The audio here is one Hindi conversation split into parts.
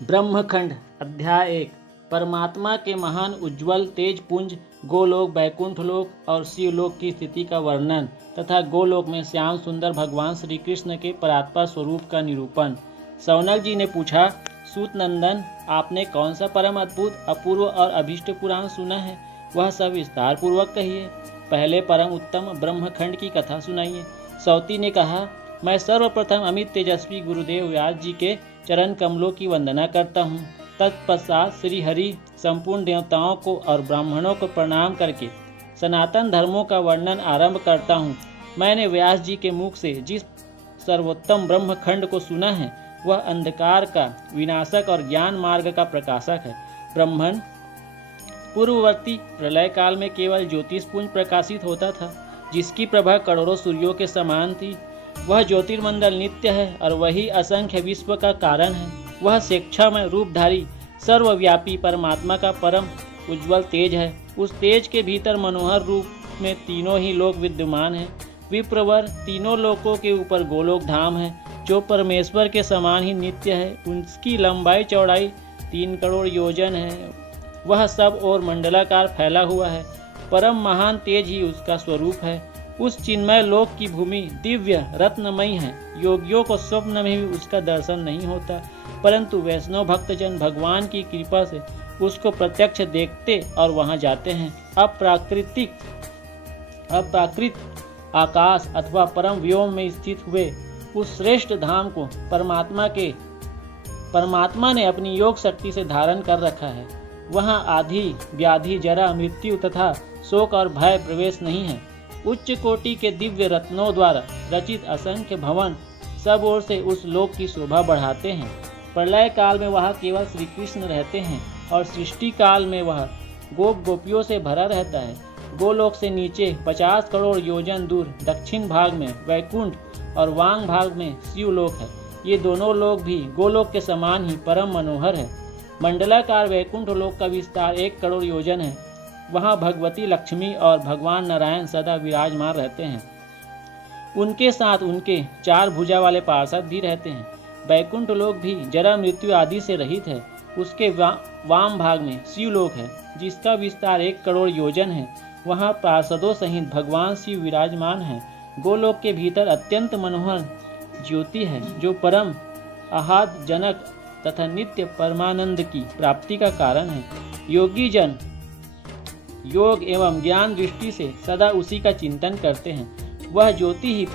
ब्रह्मखंड अध्याय 1। परमात्मा के महान उज्ज्वल तेज पुंज गोलोक, बैकुंठ लोक और शिवलोक की स्थिति का वर्णन तथा गोलोक में श्याम सुंदर भगवान श्री कृष्ण के परात्पर स्वरूप का निरूपण। शौनक जी ने पूछा, सूत नंदन, आपने कौन सा परम अद्भुत, अपूर्व और अभीष्ट पुराण सुना है? वह सब विस्तार पूर्वक कहिए। पहले परम उत्तम ब्रह्मखंड की कथा सुनाइए। सौती ने कहा, मैं सर्वप्रथम अमित तेजस्वी गुरुदेव व्यास जी के चरण कमलों की वंदना करता हूँ। तत्पश्चात श्री हरि संपूर्ण देवताओं को और ब्राह्मणों को प्रणाम करके सनातन धर्मों का वर्णन आरंभ करता हूँ। मैंने व्यास जी के मुख से जिस सर्वोत्तम ब्रह्मखंड को सुना है वह अंधकार का विनाशक और ज्ञान मार्ग का प्रकाशक है। ब्रह्मन पूर्ववर्ती प्रलय काल में केवल ज्योतिषपुंज प्रकाशित होता था, जिसकी प्रभा करोड़ों सूर्यों के समान थी। वह ज्योतिर्मंडल नित्य है और वही असंख्य विश्व का कारण है। वह स्वेच्छामय रूपधारी सर्वव्यापी परमात्मा का परम उज्ज्वल तेज है। उस तेज के भीतर मनोहर रूप में तीनों ही लोक विद्यमान हैं। विप्रवर तीनों लोकों के ऊपर गोलोक धाम है, जो परमेश्वर के समान ही नित्य है। उसकी लंबाई चौड़ाई 3 करोड़ योजन है। वह सब और मंडलाकार फैला हुआ है। परम महान तेज ही उसका स्वरूप है। उस चिन्मय लोक की भूमि दिव्य रत्नमयी है। योगियों को स्वप्न में भी उसका दर्शन नहीं होता, परंतु वैष्णव भक्तजन भगवान की कृपा से उसको प्रत्यक्ष देखते और वहां जाते हैं। अप्राकृत आकाश अथवा परम व्योम में स्थित हुए उस श्रेष्ठ धाम को परमात्मा ने अपनी योग शक्ति से धारण कर रखा है। वहां आधि व्याधि जरा मृत्यु तथा शोक और भय प्रवेश नहीं है। उच्च कोटि के दिव्य रत्नों द्वारा रचित असंख्य भवन सब ओर से उस लोक की शोभा बढ़ाते हैं। प्रलय काल में वहाँ केवल श्री कृष्ण रहते हैं और सृष्टि काल में वह गोप गोपियों से भरा रहता है। गोलोक से नीचे 50 करोड़ योजन दूर दक्षिण भाग में वैकुंठ और वांग भाग में शिवलोक है। ये दोनों लोक भी गोलोक के समान ही परम मनोहर है। मंडलाकार वैकुंठ लोक का विस्तार 1 करोड़ योजन है। वहाँ भगवती लक्ष्मी और भगवान नारायण सदा विराजमान रहते हैं। उनके साथ उनके 4 भुजा वाले पार्षद भी रहते हैं। बैकुंठ लोक भी जरा मृत्यु आदि से रहित है। उसके वाम भाग में शिवलोक है, जिसका विस्तार 1 करोड़ योजन है। वहाँ पार्षदों सहित भगवान शिव विराजमान है। गोलोक के भीतर अत्यंत मनोहर ज्योति है, जो परम आह्लाद जनक तथा नित्य परमानंद की प्राप्ति का कारण है। योगी जन योग एवं ज्ञान दृष्टि से सदा उसी का चिंतन करते हैं। वह ज्योति ही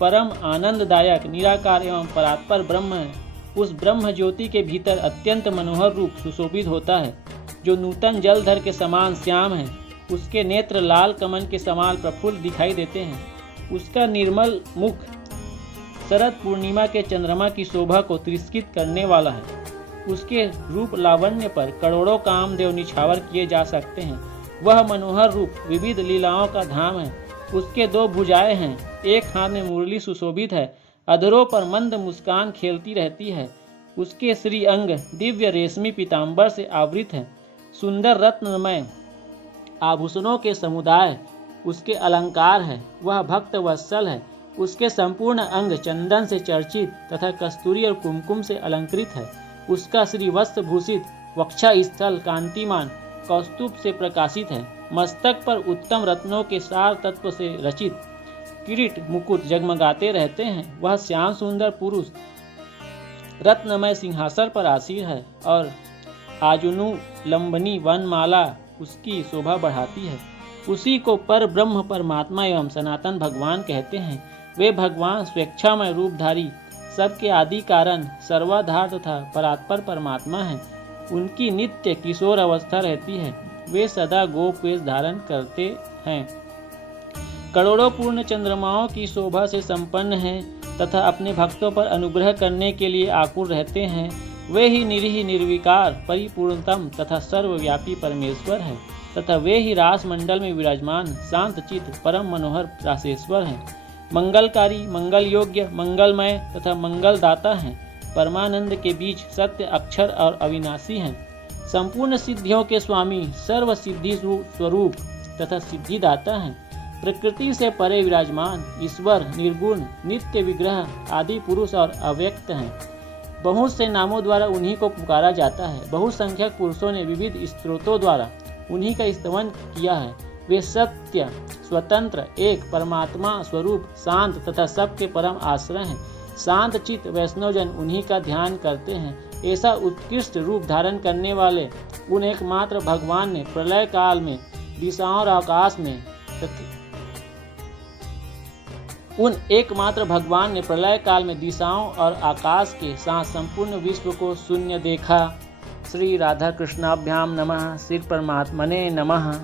परम आनंददायक निराकार एवं परात्पर ब्रह्म है। उस ब्रह्म ज्योति के भीतर अत्यंत मनोहर रूप सुशोभित होता है, जो नूतन जलधर के समान श्याम है। उसके नेत्र लाल कमल के समान प्रफुल्ल दिखाई देते हैं। उसका निर्मल मुख शरद पूर्णिमा के चंद्रमा की शोभा को तिरस्कृत करने वाला है। उसके रूप लावण्य पर करोड़ों कामदेव निछावर किए जा सकते हैं। वह मनोहर रूप विविध लीलाओं का धाम है। उसके 2 भुजाएं हैं, एक हाथ में मुरली सुशोभित है, अधरों पर मंद मुस्कान खेलती रहती है। उसके श्री अंग दिव्य रेशमी पीताम्बर से आवृत है। सुंदर रत्नमय आभूषणों के समुदाय उसके अलंकार है। वह भक्त वत्सल है। उसके संपूर्ण अंग चंदन से चर्चित तथा कस्तूरी और कुमकुम से अलंकृत है। उसका श्री वस्त्र भूषित वक्षा स्थल कांतिमान कौस्तुभ से प्रकाशित है। मस्तक पर उत्तम रत्नों के सार तत्व से रचित किरीट मुकुट जगमगाते रहते हैं। वह श्याम सुंदर पुरुष रत्नमय सिंहासन पर आसीन है और आजुनु लंबनी वनमाला उसकी शोभा बढ़ाती है। उसी को पर ब्रह्म परमात्मा एवं सनातन भगवान कहते हैं। वे भगवान स्वेच्छामय रूपधारी सबके आदि कारण सर्वाधार तथा परात्पर परमात्मा हैं। उनकी नित्य किशोर अवस्था रहती है। वे सदा गोप वेश धारण करते हैं। करोड़ों पूर्ण चंद्रमाओं की शोभा से संपन्न हैं तथा अपने भक्तों पर अनुग्रह करने के लिए आकुल रहते हैं। वे ही निरीह निर्विकार परिपूर्णतम तथा सर्वव्यापी परमेश्वर है तथा वे ही रास मंडल में विराजमान शांत चित्त परम मनोहर रासेश्वर हैं। मंगलकारी, मंगल योग्य, मंगलमय तथा मंगलदाता हैं। परमानंद के बीच सत्य अक्षर और अविनाशी हैं। संपूर्ण सिद्धियों के स्वामी, सर्व सिद्धि स्वरूप तथा सिद्धिदाता हैं। प्रकृति से परे विराजमान ईश्वर निर्गुण नित्य विग्रह आदि पुरुष और अव्यक्त हैं। बहुत से नामों द्वारा उन्हीं को पुकारा जाता है। बहुसंख्यक पुरुषों ने विविध स्त्रोतों द्वारा उन्हीं का स्तवन किया है। वे सत्य, स्वतंत्र, एक परमात्मा स्वरूप, शांत तथा सबके परम आश्रय हैं। शांत चित्त वैष्णवजन उन्हीं का ध्यान करते हैं। ऐसा उत्कृष्ट रूप धारण करने वाले उन एकमात्र भगवान ने प्रलय काल में दिशाओं और आकाश में प्रलय काल में दिशाओं और आकाश के साथ संपूर्ण विश्व को शून्य देखा। श्री राधा कृष्णाभ्याम नमः। श्री परमात्मने नमः।